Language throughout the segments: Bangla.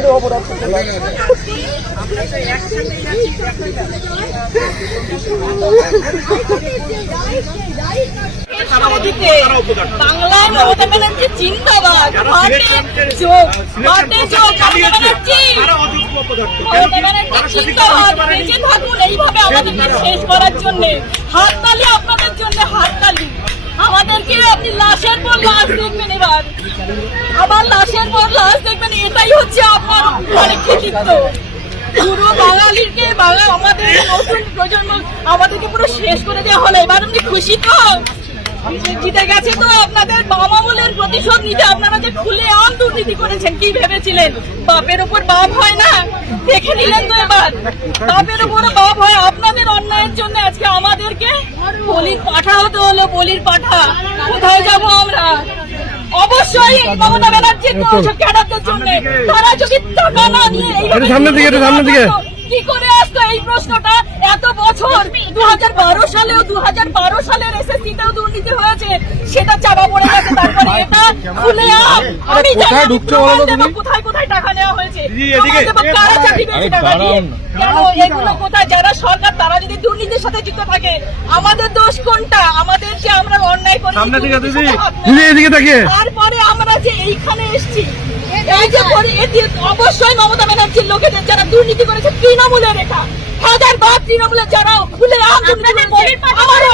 আপনাদের অপরাধ করতে পারে। বাংলায় মমতা ব্যানার্জি জিন্দাবাদ, এইভাবে আমাদেরকে শেষ করার জন্য হাততালি, আপনাদের জন্য হাততালি। আমাদেরকে আপনি লাশের পর লাশ দেখবেন, এবার আবার লাশের পর লাশ দেখবেন, এটাই হচ্ছে আপনার মানে কৃতিত্ব। পুরো বাঙালিকে আমাদের নতুন প্রজন্ম আমাদেরকে পুরো শেষ করে দেওয়া হলো। এবার আপনি খুশি তো? জিতে গেছে তো? আপনাদের বাম আমলের প্রতিশোধ নিতে আপনারা যে খুলে আম দুর্নীতি করেছেন, কি ভেবেছিলেন বাপের উপর বাপ হয় না? দেখে নিলেন তো এবার বাপের উপর বাপ হয়। আপনাদের অন্যায়ের জন্য আজকে আমাদেরকে বলির পাঠা হতে হলো, বলির পাঠা। কোথায় যাবো আমরা? অবশ্যই মমতা ব্যানার্জির ক্যাডারদের জন্য, তারা যদি টাকা না নিয়ে সামনের দিকে কি করে আসতো এই প্রশ্নটা? এত বছর 2012 সালেও 2012 সালের এসএসসিতেও দুর্নীতি হয়েছে, সেটা চাপা পড়ে গেছে। তারপরে এটা খুলে আমি কোথায় কোথায় টাকা নেওয়া হয়েছে, কারা চাকরি পেয়েছে টাকা দিয়ে, কেন এগুলো কোথায়? যারা সরকার তারা যদি দুর্নীতির সাথে যুক্ত থাকে, আমাদের দোষ কোনটা? আমাদের যে আমরা অন্যায় করি, তারপরে আমরা যে এইখানে এসছি, এই যে অবশ্যই মমতা ব্যানার্জির লোকেদের যারা দুর্নীতি করেছে, তৃণমূলের রেখা হাজার বার তৃণমূলের যারা খুলে আমারও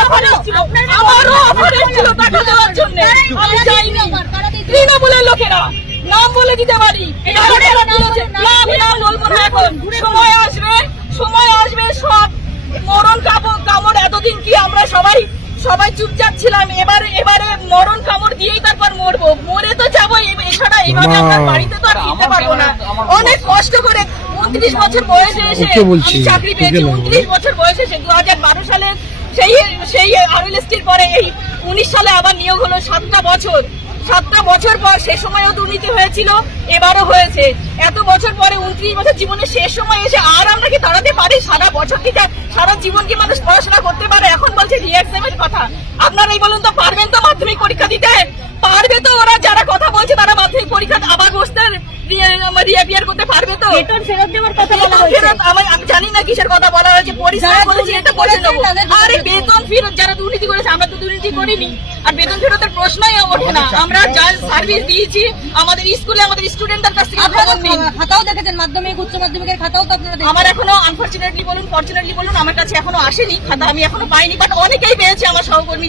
অফার ছিল টাকা দেওয়ার জন্য, আমি যাইনি। তৃণমূলের লোকেরা নাম বলে দিতে পারি, আমি নাম বলবো না এখন। সময় আসবে সব মরণ কামড়। এতদিন কি আমরা সবাই চুপচাপ ছিলাম? এবারে মরণ কামড় দিয়েই তারপর মরবো, মরে তো যাবো। এছাড়া এইভাবে আমরা বাড়িতে তো আর ফিরতে পারবো না। অনেক কষ্ট করে 29 বছর বয়সে এসে চাকরি পেয়েছি, 29 বছর বয়সে এসে 2012 সালে সেই আরএলএসটির পরে এই 19 সালে আবার নিয়োগ হলো। 7টা বছর পর সে সময়ও দুর্নীতি হয়েছিল, এবারও হয়েছে। এত বছর পরে 29 বছর জীবনের শেষ সময় এসে আর আমরা কি দাঁড়াতে পারি? সারা বছর কি সারা জীবন কি মানুষ পড়াশোনা করতে পারে? এখন বলছে রিএক্সামের কথা। আপনারাই বলুন তো, পারবেন তো মাধ্যমিক পরীক্ষা দিতে? পারবে তো? ওরা যারা কথা বলছে তারা মাধ্যমিক পরীক্ষা আবার বসতে রিঅ্যাপিয়ার করতে পারবে তো? বেতন ফেরত দেওয়ার কথা বলা হয়েছে, আমি জানি না কিসের কথা বলা হয়েছে। পরিষ্কার বলেছি এটা বলে নেবো। আরে বেতন ফেরত যারা দুর্নীতি করেছে, আমরা তো দুর্নীতি করিনি, আর বেতন ফেরতের প্রশ্নই ওঠে না। আমরা যা সার্ভিস দিয়েছি আমাদের স্কুলে, আমাদের স্টুডেন্টদের কাছ থেকে খবর নিন। খাতাও দেখেছেন, মাধ্যমিক উচ্চ মাধ্যমিকের খাতাও তো আপনারা দেখেছেন। আমার এখনো আনফরচুনেটলি বলুন, ফরচুনেটলি বলুন, আমার কাছে এখনো আসেনি খাতা, আমি এখনো পাইনি। বাট অনেকেই পেয়েছে, আমার সহকর্মী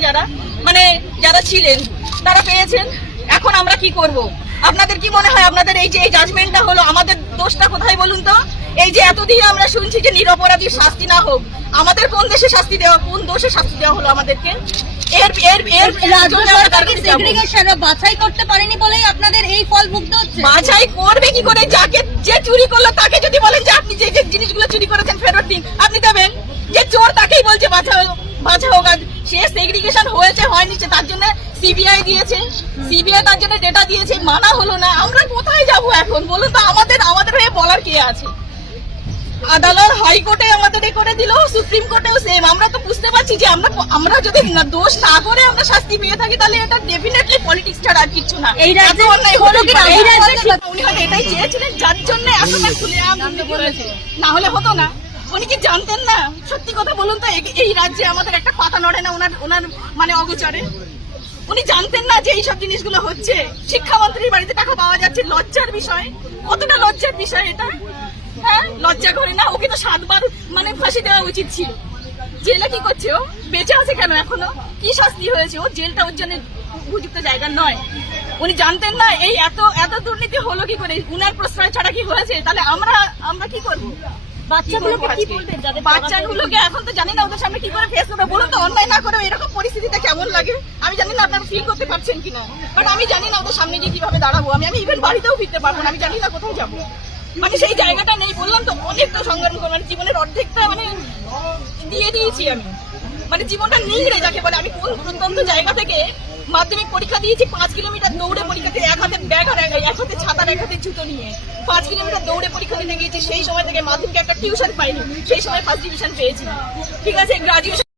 যারা ছিলেন তারা পেয়েছেন। এখন আমরা কি করব? আপনাদের কি মনে হয় আপনাদের এই যে এই জাজমেন্টটা হলো, আমাদের দোষটা কোথায় বলুন তো? এই যে এতদিন আমরা শুনছি যে নিরপরাধীর শাস্তি না হোক, আমাদের কোন দেশে শাস্তি দেওয়া, কোন দোষে শাস্তি দেওয়া হলো আমাদেরকে? বাছাই করতে পারেনি বলেই আপনাদের এই ফল ভুগতে হচ্ছে। বাছাই করবে কি করে? যে চুরি করলো তাকে যদি বলেন যে আপনি যে জিনিসগুলো চুরি করেছেন ফেরত দিন, আপনি দেবেন? যে চোর তাকেই বলছে বাছা হোক। সে সেগ্রিগেশন হয়েছে হয়নি তার জন্য সিবিআই দিয়েছে, সিবিআই তার জন্য ডেটা দিয়েছে, মানা হলো না। আমরা কোথায় যাব এখন বলুন তো? আমাদের হয়ে বলার কে আছে? আদালত হাইকোর্টে আমাদের করে দিল, সুপ্রিম কোর্টেও সেম। আমরা তো বুঝতে পারছি যে আমরা যদি দোষ না করে আমরা শাস্তি পেয়ে থাকি, তাহলে এটা ডেফিনেটলি পলিটিক্স ছাড়া আর কিছু না। এই রাজ্যে উনি হয়তো এটাই চেয়েছিলেন, যার জন্য এতটা খুলে করেছে, না হলে হতো না। উনি কি জানতেন না? সত্যি কথা বলুন তো, এই রাজ্যে আমাদের একটা কথা নড়ে না ওনার মানে অগোচরে। উনি জানতেন না যে এইসব জিনিসগুলো হচ্ছে? শিক্ষামন্ত্রীর বাড়িতে টাকা পাওয়া যাচ্ছে, লজ্জার বিষয়। কতটা লজ্জার বিষয় এটা? হ্যাঁ, লজ্জা করে না? ওকে তো 7 বার মানে ফাঁসি দেওয়া উচিত ছিল। জেলে কি করছে ও? বেঁচে আছে কেন এখনো? কি শাস্তি হয়েছে? ও জেলটা ওর জন্য উপযুক্ত জায়গা নয়। উনি জানতেন না? এই এত দুর্নীতি হলো কি করে? উনার প্রশ্রয় ছাড়া কি হয়েছে? তাহলে আমরা কি করবো? বাচ্চাগুলোকে এখন তো জানি না ওদের সামনে কি করে ফেস করবে। বলুন তো, অন্যায় না করে এরকম পরিস্থিতিতে কেমন লাগে? আমি জানি না আপনারা ফিল করতে পারছেন কিনা, বাট আমি জানি না ওদের সামনে গিয়ে কিভাবে দাঁড়াবো। আমি ইভেন বাড়িতেও ফিরতে পারবো না, আমি জানি না কোথায় যাবো। মানে সেই জায়গাটা নেই। বললাম তো, অনেক তো সংগ্রাম করবো, জীবনের অর্ধেকটা দিয়ে দিয়েছি আমি। জীবনটা নিংড়ে যাকে বলে। আমি কোন প্রত্যন্ত জায়গা থেকে মাধ্যমিক পরীক্ষা দিয়েছি, 5 কিলোমিটার দৌড়ে পরীক্ষা দিয়ে, এক হাতে ব্যাগ আর এক হাতে ছাতার এক হাতে জুতো নিয়ে 5 কিলোমিটার দৌড়ে পরীক্ষা দিতে গিয়েছি। সেই সময় থেকে মাধ্যমিকে একটা টিউশন পাইনি, সেই সময় ফার্স্ট ডিভিশন পেয়েছি। ঠিক আছে, গ্রাজুয়েশন